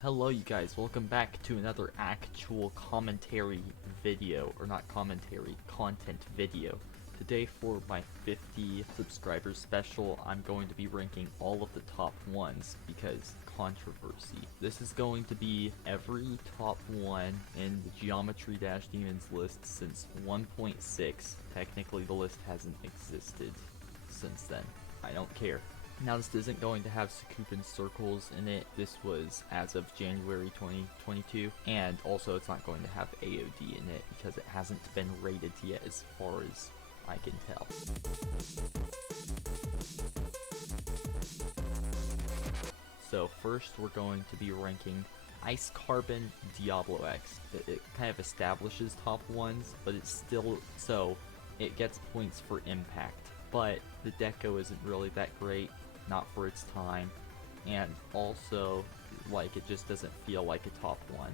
Hello you guys, welcome back to another actual commentary video, or not commentary, content video. Today for my 50 subscribers special, I'm going to be ranking all of the top ones because controversy. This is going to be every top one in the Geometry Dash Demons list since 1.6. Technically the list hasn't existed since then. I don't care. Now this isn't going to have Sakupin circles in it. This was as of January 2022, and also it's not going to have AOD in it because it hasn't been rated yet as far as I can tell. So first we're going to be ranking Ice Carbon Diablo X. It kind of establishes top ones, but it's still, so it gets points for impact. But the deco isn't really that great, not for its time, and also, like, it just doesn't feel like a top one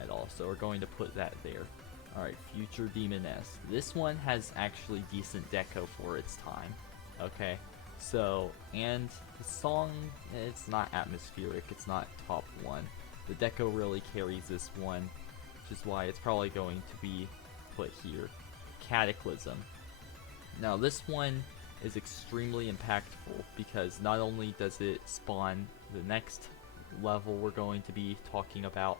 at all, so we're going to put that there. Alright, Future Demoness. This one has actually decent deco for its time, okay? So, and the song, it's not atmospheric, it's not top one. The deco really carries this one, which is why it's probably going to be put here. Cataclysm. Now this one is extremely impactful because not only does it spawn the next level we're going to be talking about,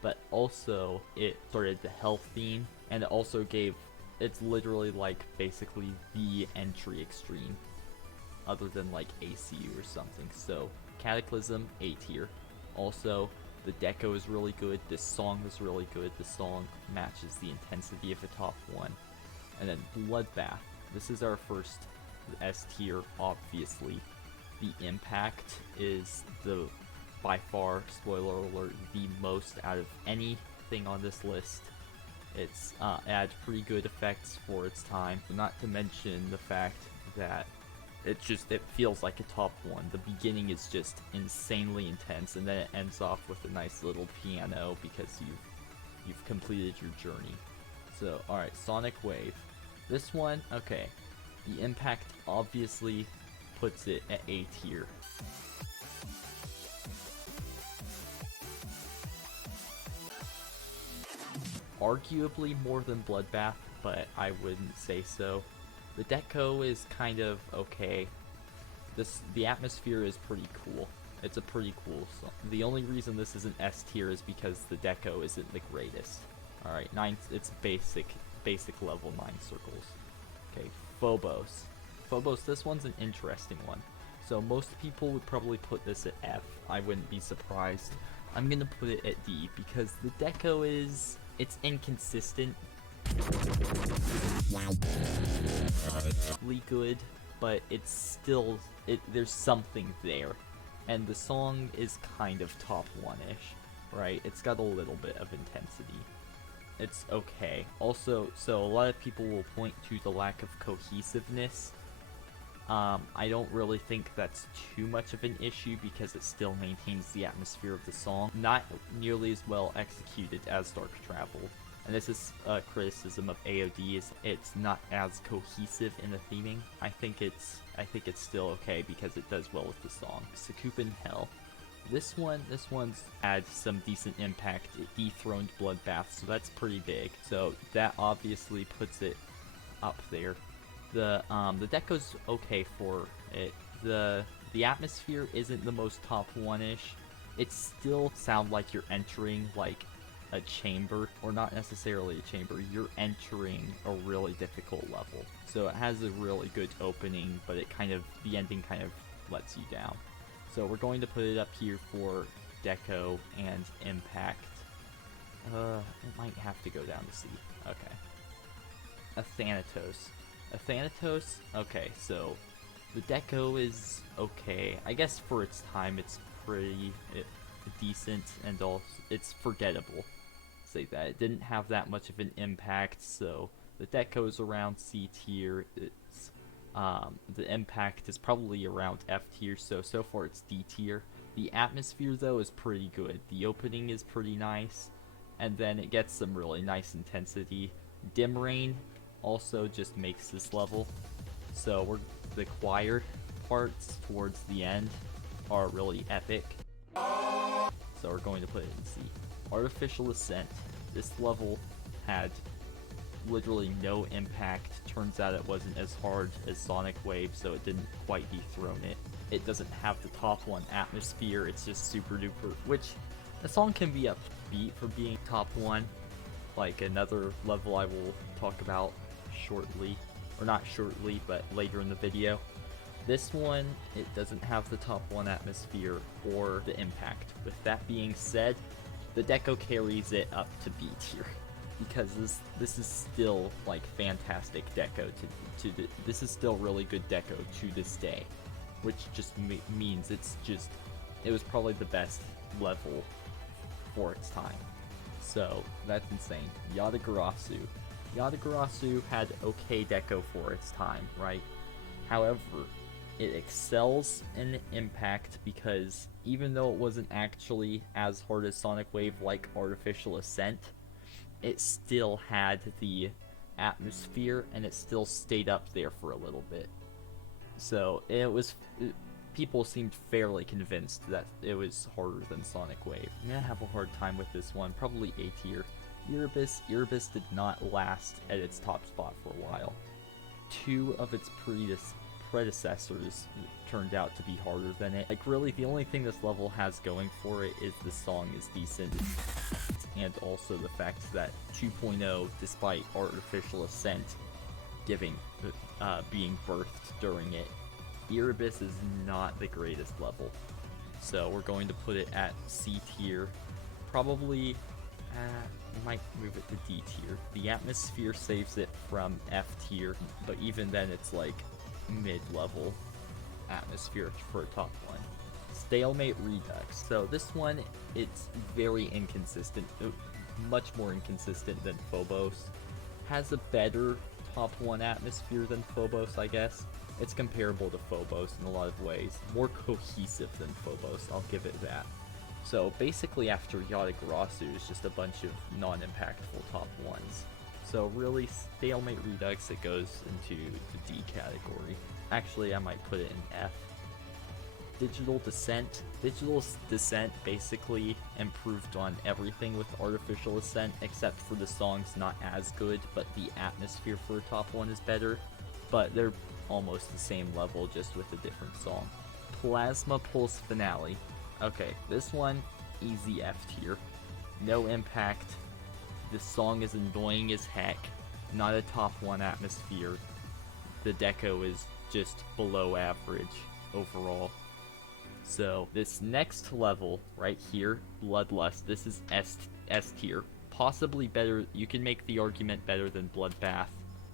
but also it started the health theme, and it also gave, it's literally like basically the entry extreme other than like ACU or something. So Cataclysm, A tier. Also the deco is really good, this song is really good, the song matches the intensity of the top one. And then Bloodbath. This is our first S tier, obviously. The impact is the, by far, spoiler alert, the most out of anything on this list. It's adds pretty good effects for its time, not to mention the fact that it feels like a top one. The beginning is just insanely intense, and then it ends off with a nice little piano because you've completed your journey. So, alright, Sonic Wave. This one, okay, the impact obviously puts it at A tier. Arguably more than Bloodbath, but I wouldn't say so. The deco is kind of okay. The atmosphere is pretty cool. It's a pretty cool song. The only reason this isn't S tier is because the deco isn't the greatest. Alright, it's basic level 9 circles. Okay, Phobos. Phobos, this one's an interesting one. So most people would probably put this at F. I wouldn't be surprised. I'm gonna put it at D because the deco it's inconsistent. Really good, but it's still, there's something there. And the song is kind of top one-ish, right? It's got a little bit of intensity. It's okay. Also, so a lot of people will point to the lack of cohesiveness. I don't really think that's too much of an issue because it still maintains the atmosphere of the song. Not nearly as well executed as Dark Travel. And this is a criticism of AOD, it's not as cohesive in the theming. I think it's still okay because it does well with the song. Sakupin Hell. This one's had some decent impact. It dethroned Bloodbath, so that's pretty big. So that obviously puts it up there. The deco's okay for it. The atmosphere isn't the most top one-ish. It still sounds like you're entering like a chamber, or not necessarily a chamber. You're entering a really difficult level. So it has a really good opening, but the ending kind of lets you down. So we're going to put it up here for deco and impact. It might have to go down to C. Okay. Athanatos, okay, so the deco is okay. I guess for its time it's pretty decent, and also it's forgettable. Say that. It didn't have that much of an impact, so the deco's around C tier. The impact is probably around F tier, so far it's D tier. The atmosphere though is pretty good. The opening is pretty nice, and then it gets some really nice intensity. Dim Rain also just makes this level. So the choir parts towards the end are really epic. so we're going to put it in C. Artificial Ascent. This level had literally no impact. Turns out it wasn't as hard as Sonic Wave, so it didn't quite dethrone it. It doesn't have the top 1 atmosphere, it's just super duper, which the song can be upbeat for being top 1, like another level I will talk about shortly, or not shortly, but later in the video. This one, it doesn't have the top 1 atmosphere or the impact. With that being said, the deco carries it up to B tier, because this is still like fantastic deco this is still really good deco to this day, which just means it was probably the best level for its time. So that's insane. Yatagarasu. Yatagarasu had okay deco for its time, right? However, it excels in impact because even though it wasn't actually as hard as Sonic Wave like Artificial Ascent, it still had the atmosphere and it still stayed up there for a little bit. So people seemed fairly convinced that it was harder than Sonic Wave. I'm gonna have a hard time with this one, probably A tier. Erebus. Erebus did not last at its top spot for a while. 2 of its predecessors turned out to be harder than it. Like really, the only thing this level has going for it is the song is decent, and also the fact that 2.0, despite Artificial Ascent being birthed during it, Erebus is not the greatest level. So we're going to put it at C tier. Probably might move it to D tier. The atmosphere saves it from F tier, but even then it's like mid-level atmosphere for a top 1. Stalemate Redux. So this one, it's very inconsistent, much more inconsistent than Phobos. Has a better top 1 atmosphere than Phobos, I guess. It's comparable to Phobos in a lot of ways. More cohesive than Phobos, I'll give it that. So basically after Yatagarasu is just a bunch of non-impactful top 1s. So really, Stalemate Redux, it goes into the D category. Actually, I might put it in F. Digital Descent. Digital Descent basically improved on everything with Artificial Ascent, except for the song's not as good, but the atmosphere for a top 1 is better. But they're almost the same level, just with a different song. Plasma Pulse Finale. Okay, this one, easy F tier. No impact. This song is annoying as heck. Not a top 1 atmosphere. The deco is just below average overall. So this next level right here, Bloodlust, this is S tier. Possibly better, you can make the argument better than Bloodbath.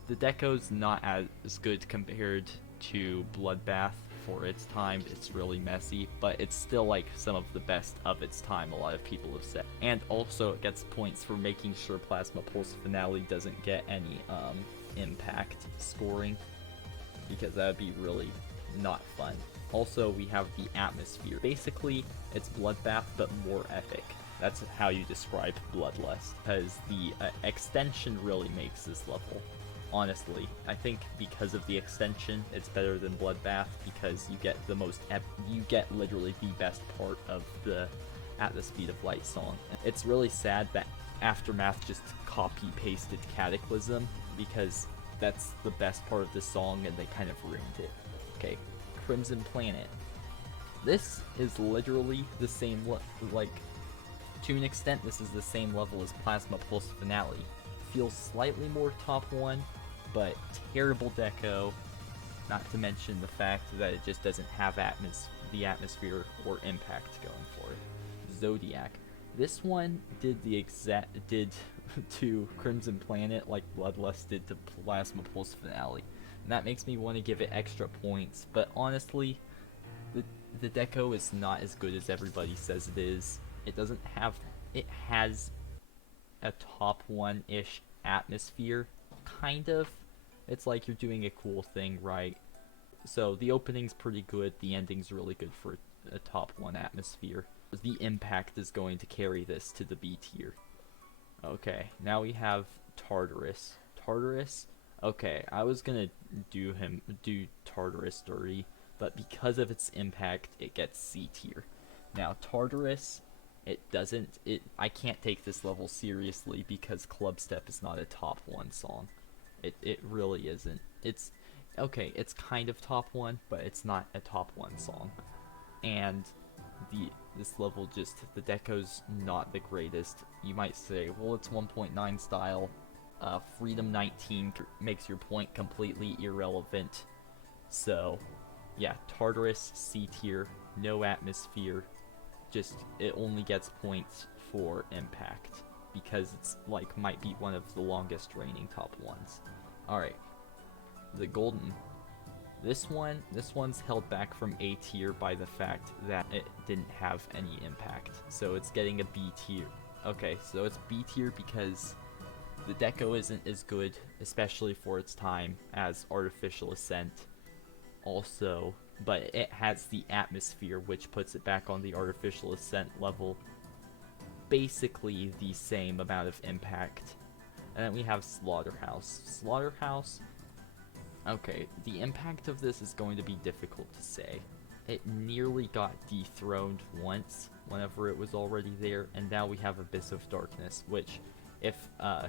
The deco's not as good compared to Bloodbath for its time. It's really messy, but it's still like some of the best of its time, a lot of people have said. And also it gets points for making sure Plasma Pulse Finale doesn't get any impact scoring, because that would be really not fun. Also, we have the atmosphere. Basically, it's Bloodbath, but more epic. That's how you describe Bloodlust, because the extension really makes this level. Honestly, I think because of the extension, it's better than Bloodbath, because you get you get literally the best part of the At the Speed of Light song. It's really sad that Aftermath just copy-pasted Cataclysm, because that's the best part of the song and they kind of ruined it. Okay, Crimson Planet. This is literally the same, like, to an extent, this is the same level as Plasma Pulse Finale. Feels slightly more top 1, but terrible deco, not to mention the fact that it just doesn't have the atmosphere or impact going for it. Zodiac. This one did to Crimson Planet like Bloodlust did to Plasma Pulse Finale. And that makes me want to give it extra points, but honestly, the deco is not as good as everybody says it is. It has a top 1-ish atmosphere, kind of. It's like you're doing a cool thing, right? So the opening's pretty good, the ending's really good for a top 1 atmosphere. The impact is going to carry this to the B tier. Okay, now we have Tartarus. Tartarus, okay, I was gonna do Tartarus dirty, but because of its impact, it gets C tier. Now, Tartarus, I can't take this level seriously because Club Step is not a top 1 song. It really isn't. It's okay, it's kind of top 1, but it's not a top 1 song. And this level, just the deco's not the greatest. You might say, well, it's 1.9 style. Freedom 19 makes your point completely irrelevant. So, yeah, Tartarus, C tier, no atmosphere. Just, it only gets points for impact because it's like might be one of the longest reigning top 1s. Alright, the golden. This one's held back from A tier by the fact that it didn't have any impact. So it's getting a B tier. Okay, so it's B tier because the deco isn't as good, especially for its time, as Artificial Ascent. Also, but it has the atmosphere, which puts it back on the Artificial Ascent level. Basically the same amount of impact. And then we have Slaughterhouse. Slaughterhouse, okay, the impact of this is going to be difficult to say. It nearly got dethroned once, whenever it was already there, and now we have Abyss of Darkness, which, if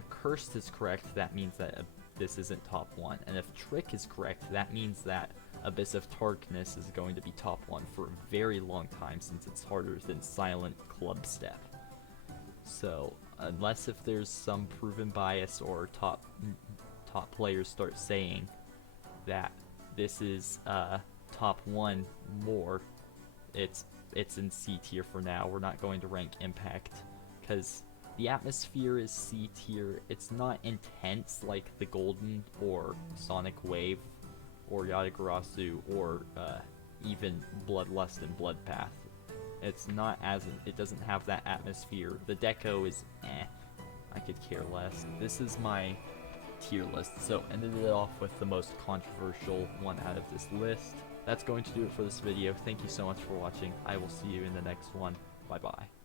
Cursed is correct, that means that this isn't top 1, and if Trick is correct, that means that Abyss of Darkness is going to be top 1 for a very long time, since it's harder than Silent Club Step. So, unless if there's some proven bias or top players start saying that this is top 1 more, it's in C tier for now. We're not going to rank impact because the atmosphere is C tier. It's not intense like the Golden or Sonic Wave or Yatagarasu or even Bloodlust and Bloodpath. It's not as, it doesn't have that atmosphere. The deco is I could care less. This is my tier list, so ended it off with the most controversial one out of this list. That's going to do it for this video. Thank you so much for watching. I will see you in the next one. Bye bye.